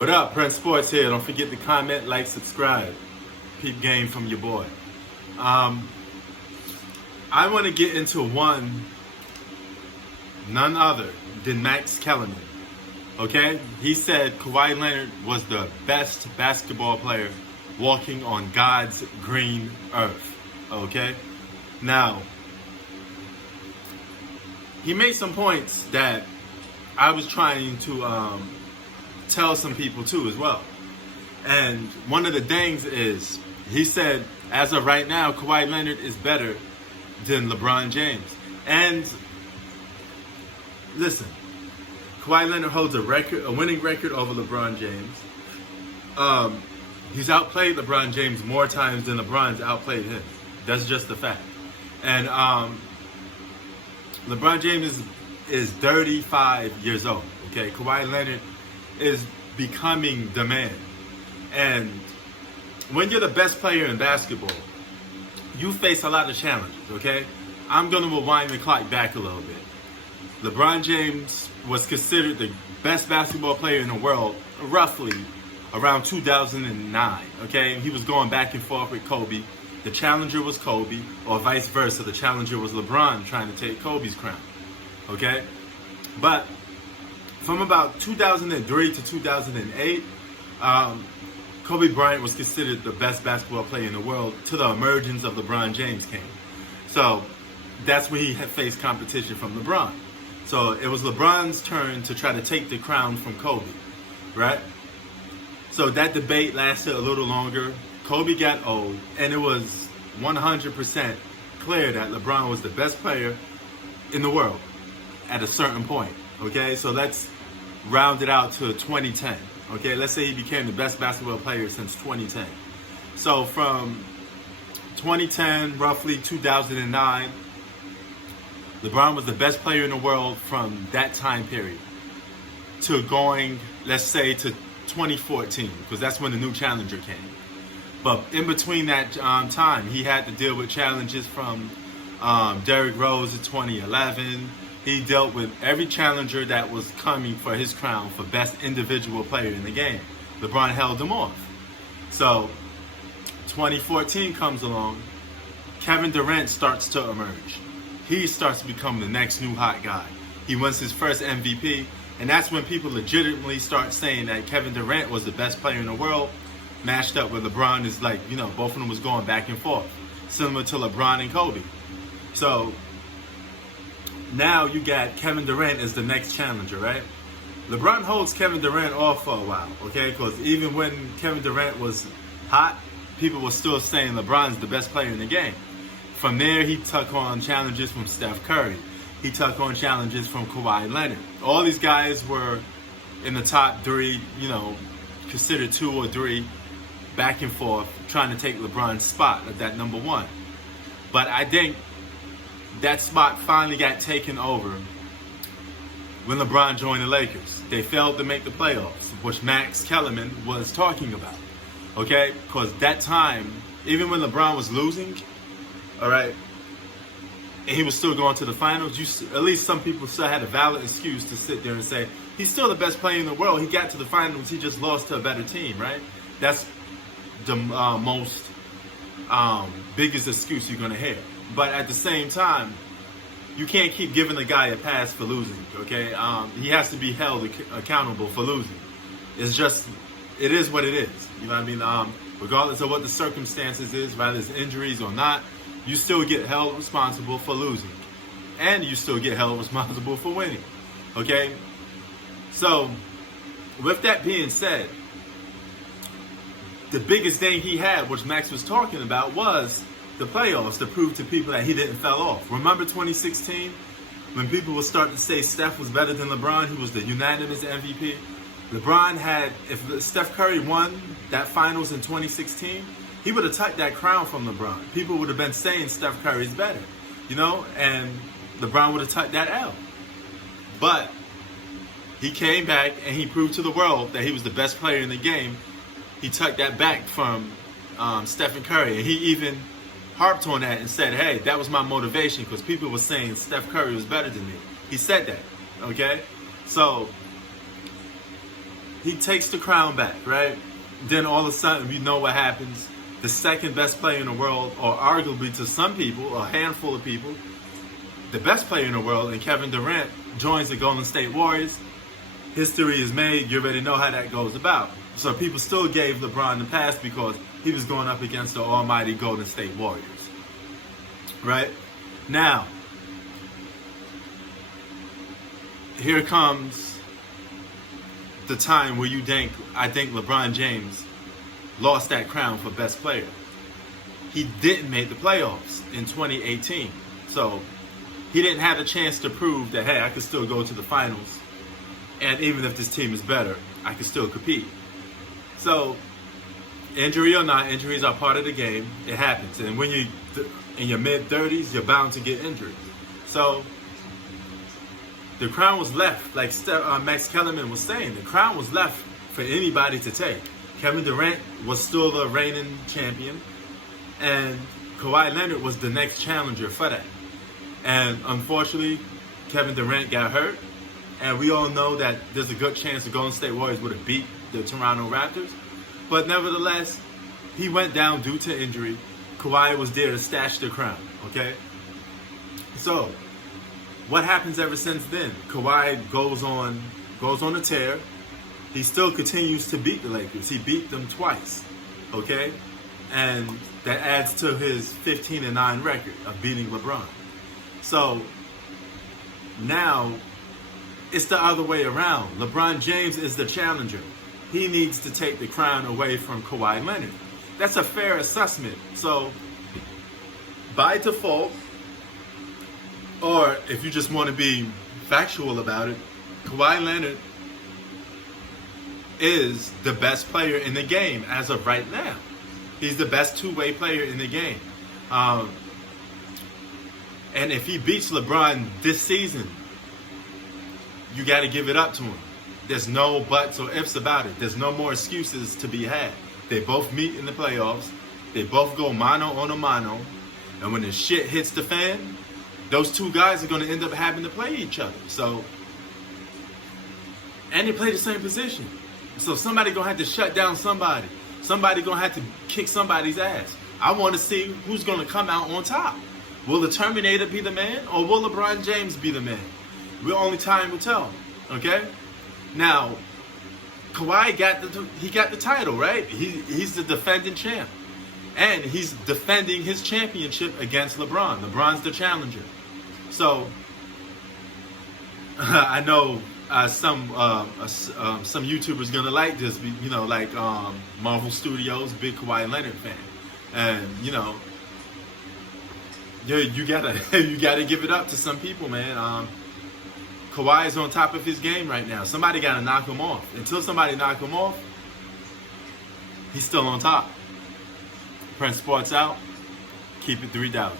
What up, Prince Sports here. Don't forget to comment, like, subscribe. Peep game from your boy. I want to get into none other than Max Kellerman. Okay? He said Kawhi Leonard was the best basketball player walking on God's green earth. Okay? Now, he made some points that I was trying to tell some people too as well. And one of the things is, he said, as of right now, Kawhi Leonard is better than LeBron James. And listen, Kawhi Leonard holds a winning record over LeBron James. He's outplayed LeBron James more times than LeBron's outplayed him. That's just the fact. And LeBron James is 35 years old. Okay, Kawhi Leonard is becoming the man. And when you're the best player in basketball, you face a lot of challenges, okay? I'm going to rewind the clock back a little bit. LeBron James was considered the best basketball player in the world roughly around 2009, okay? He was going back and forth with Kobe. The challenger was Kobe, or vice versa. The challenger was LeBron trying to take Kobe's crown, okay? But from about 2003 to 2008, Kobe Bryant was considered the best basketball player in the world till the emergence of LeBron James came. So that's when he had faced competition from LeBron. So it was LeBron's turn to try to take the crown from Kobe, right? So that debate lasted a little longer. Kobe got old, and it was 100% clear that LeBron was the best player in the world at a certain point. Okay, so let's round it out to 2010. Okay, let's say he became the best basketball player since 2010. So from 2010, roughly 2009, LeBron was the best player in the world from that time period to going, let's say, to 2014, because that's when the new challenger came. But in between that time, he had to deal with challenges from Derrick Rose in 2011. He dealt with every challenger that was coming for his crown for best individual player in the game. LeBron held them off. So 2014 comes along. Kevin Durant starts to emerge. He starts to become the next new hot guy. He wins his first MVP, and that's when people legitimately start saying that Kevin Durant was the best player in the world, matched up with LeBron. Is like, you know, both of them was going back and forth, similar to LeBron and Kobe. So now you got Kevin Durant as the next challenger, right? LeBron holds Kevin Durant off for a while, okay? Because even when Kevin Durant was hot, people were still saying LeBron's the best player in the game. From there, he took on challenges from Steph Curry. He took on challenges from Kawhi Leonard. All these guys were in the top three, you know, considered 2 or 3, back and forth, trying to take LeBron's spot at that number 1. But I think that spot finally got taken over when LeBron joined the Lakers. They failed to make the playoffs, which Max Kellerman was talking about. Okay? Because that time, even when LeBron was losing, all right, and he was still going to the finals, at least some people still had a valid excuse to sit there and say, he's still the best player in the world. He got to the finals. He just lost to a better team, right? That's the most biggest excuse you're going to hear. But at the same time, you can't keep giving the guy a pass for losing, okay? He has to be held accountable for losing. It is what it is. You know what I mean? Regardless of what the circumstances is, whether it's injuries or not, you still get held responsible for losing. And you still get held responsible for winning, okay? So, with that being said, the biggest thing he had, which Max was talking about, was the playoffs to prove to people that he didn't fell off. Remember 2016 when people were starting to say Steph was better than LeBron? He was the unanimous MVP. LeBron had, if Steph Curry won that finals in 2016, he would have took that crown from LeBron. People would have been saying Steph Curry's better, you know, and LeBron would have took that L. But he came back and he proved to the world that he was the best player in the game. He took that back from Stephen Curry, and he even harped on that and said, hey, that was my motivation because people were saying Steph Curry was better than me. He said that, okay? So he takes the crown back, right? Then all of a sudden, you know what happens. The second best player in the world, or arguably to some people, a handful of people, the best player in the world, and Kevin Durant joins the Golden State Warriors. History is made. You already know how that goes about. So people still gave LeBron the pass because he was going up against the almighty Golden State Warriors. Right? Now, here comes the time where I think LeBron James lost that crown for best player. He didn't make the playoffs in 2018. So he didn't have a chance to prove that, hey, I could still go to the finals. And even if this team is better, I can still compete. So, injury or not, injuries are part of the game. It happens. And when you're in your mid-30s, you're bound to get injured. So, the crown was left, like Max Kellerman was saying, the crown was left for anybody to take. Kevin Durant was still the reigning champion. And Kawhi Leonard was the next challenger for that. And unfortunately, Kevin Durant got hurt. And we all know that there's a good chance the Golden State Warriors would have beat the Toronto Raptors. But nevertheless, he went down due to injury. Kawhi was there to stash the crown, okay? So, what happens ever since then? Kawhi goes on a tear. He still continues to beat the Lakers. He beat them twice, okay? And that adds to his 15-9 record of beating LeBron. So, now it's the other way around. LeBron James is the challenger. He needs to take the crown away from Kawhi Leonard. That's a fair assessment. So, by default, or if you just want to be factual about it, Kawhi Leonard is the best player in the game as of right now. He's the best two-way player in the game. And if he beats LeBron this season, you got to give it up to him. There's no buts or ifs about it. There's no more excuses to be had. They both meet in the playoffs. They both go mano a mano. And when the shit hits the fan, those two guys are going to end up having to play each other. So, and they play the same position. So somebody going to have to shut down somebody. Somebody going to have to kick somebody's ass. I want to see who's going to come out on top. Will the Terminator be the man, or will LeBron James be the man? Only time will tell. Okay? Now, Kawhi got the title, right? He's the defending champ. And he's defending his championship against LeBron. LeBron's the challenger. So, I know some YouTubers gonna like this, you know, like Marvel Studios, big Kawhi Leonard fan. And, you know, you gotta give it up to some people, man. Kawhi is on top of his game right now. Somebody got to knock him off. Until somebody knock him off, he's still on top. Prince Sports out. Keep it $3.